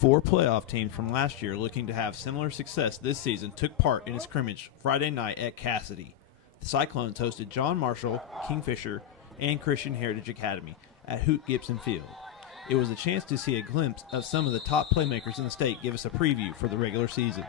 4 playoff teams from last year looking to have similar success this season took part in a scrimmage Friday night at Casady. The Cyclones hosted John Marshall, Kingfisher, and Christian Heritage Academy at Hoot Gibson Field. It was a chance to see a glimpse of some of the top playmakers in the state give us a preview for the regular season.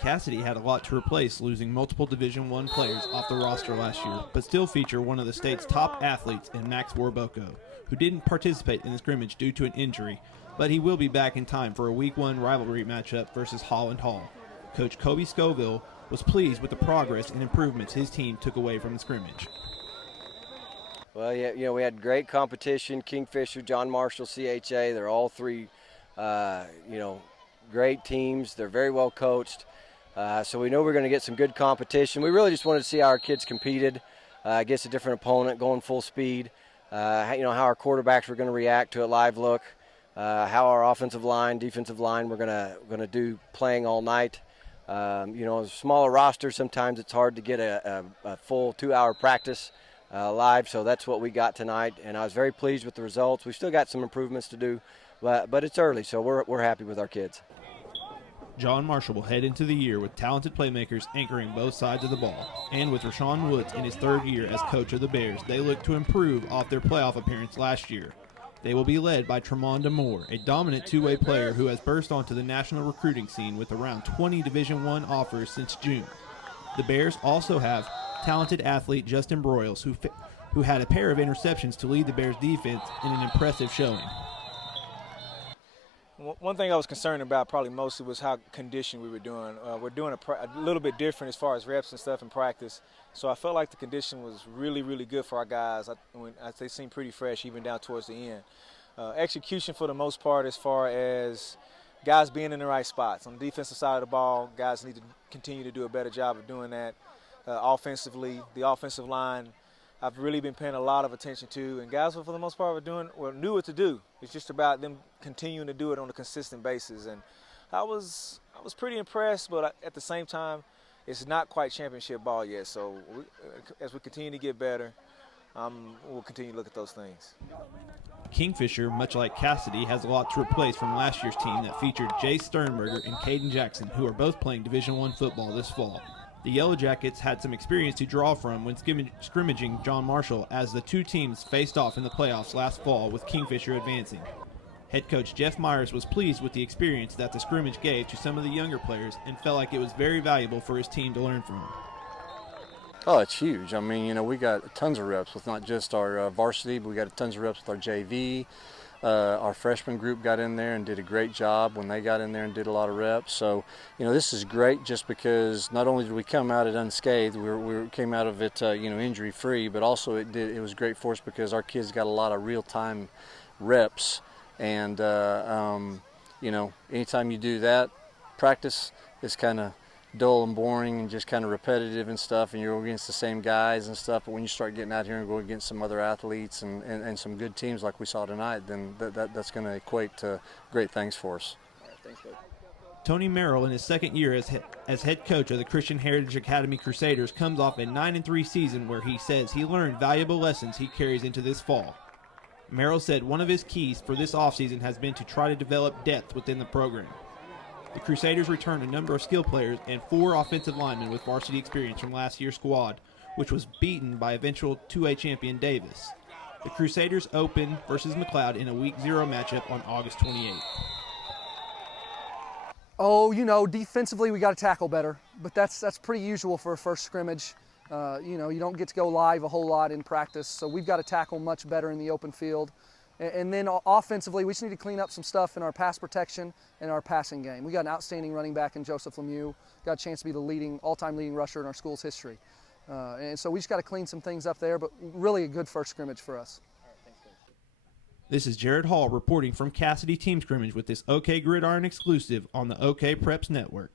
Casady had a lot to replace, losing multiple Division I players off the roster last year, but still feature one of the state's top athletes in Max Warboko, who didn't participate in the scrimmage due to an injury, but he will be back in time for a Week 1 rivalry matchup versus Holland Hall. Coach Kobe Scoville was pleased with the progress and improvements his team took away from the scrimmage. Well, yeah, we had great competition. Kingfisher, John Marshall, CHA, they're all three, great teams. They're very well coached. So we know we're going to get some good competition. We really just wanted to see how our kids competed against a different opponent, going full speed. How our quarterbacks were going to react to a live look. How our offensive line, defensive line, we're gonna do playing all night. A smaller roster, sometimes it's hard to get a full 2-hour practice live, so that's what we got tonight, and I was very pleased with the results. We've still got some improvements to do, but it's early, so we're happy with our kids. John Marshall will head into the year with talented playmakers anchoring both sides of the ball, and with Rashawn Woods in his 3rd year as coach of the Bears, they look to improve off their playoff appearance last year. They will be led by Tremonda Moore, a dominant two-way player who has burst onto the national recruiting scene with around 20 Division I offers since June. The Bears also have talented athlete Justin Broyles, who had a pair of interceptions to lead the Bears defense in an impressive showing. One thing I was concerned about probably mostly was how conditioned we were doing. We're doing a little bit different as far as reps and stuff in practice. So I felt like the condition was really, really good for our guys. They seemed pretty fresh even down towards the end. Execution for the most part as far as guys being in the right spots. On the defensive side of the ball, guys need to continue to do a better job of doing that. Offensively, the offensive line, I've really been paying a lot of attention to, and guys, for the most part, knew what to do. It's just about them continuing to do it on a consistent basis, and I was pretty impressed. But at the same time, it's not quite championship ball yet. So as we continue to get better, we'll continue to look at those things. Kingfisher, much like Casady, has a lot to replace from last year's team that featured Jace Sternberger and Caden Jackson, who are both playing Division I football this fall. The Yellow Jackets had some experience to draw from when scrimmaging John Marshall, as the two teams faced off in the playoffs last fall, with Kingfisher advancing. Head coach Jeff Myers was pleased with the experience that the scrimmage gave to some of the younger players and felt like it was very valuable for his team to learn from. Oh, it's huge. I mean, we got tons of reps with not just our varsity, but we got tons of reps with our JV. Our freshman group got in there and did a great job when they got in there and did a lot of reps. So, this is great just because not only did we come out of it unscathed, we came out of it, injury-free, but also it was great for us because our kids got a lot of real-time reps. And, anytime you do that, practice is kind of dull and boring and just kind of repetitive and stuff, and you're against the same guys and stuff. But when you start getting out here and go against some other athletes and some good teams like we saw tonight, then that's going to equate to great things for us. Thanks, Coach. Tony Merrill, in his 2nd year as head coach of the Christian Heritage Academy Crusaders, comes off a 9-3 season where he says he learned valuable lessons he carries into this fall. Merrill said one of his keys for this offseason has been to try to develop depth within the program. The Crusaders returned a number of skill players and 4 offensive linemen with varsity experience from last year's squad, which was beaten by eventual 2A champion Davis. The Crusaders open versus McLeod in a Week 0 matchup on August 28th. Oh, defensively we got to tackle better, but that's pretty usual for a first scrimmage. You don't get to go live a whole lot in practice, so we've got to tackle much better in the open field. And then offensively, we just need to clean up some stuff in our pass protection and our passing game. We got an outstanding running back in Joseph Lemieux, got a chance to be the all-time leading rusher in our school's history. And so we just got to clean some things up there, but really a good first scrimmage for us. This is Jared Hall reporting from Casady Team Scrimmage with this OK Gridiron exclusive on the OK Preps Network.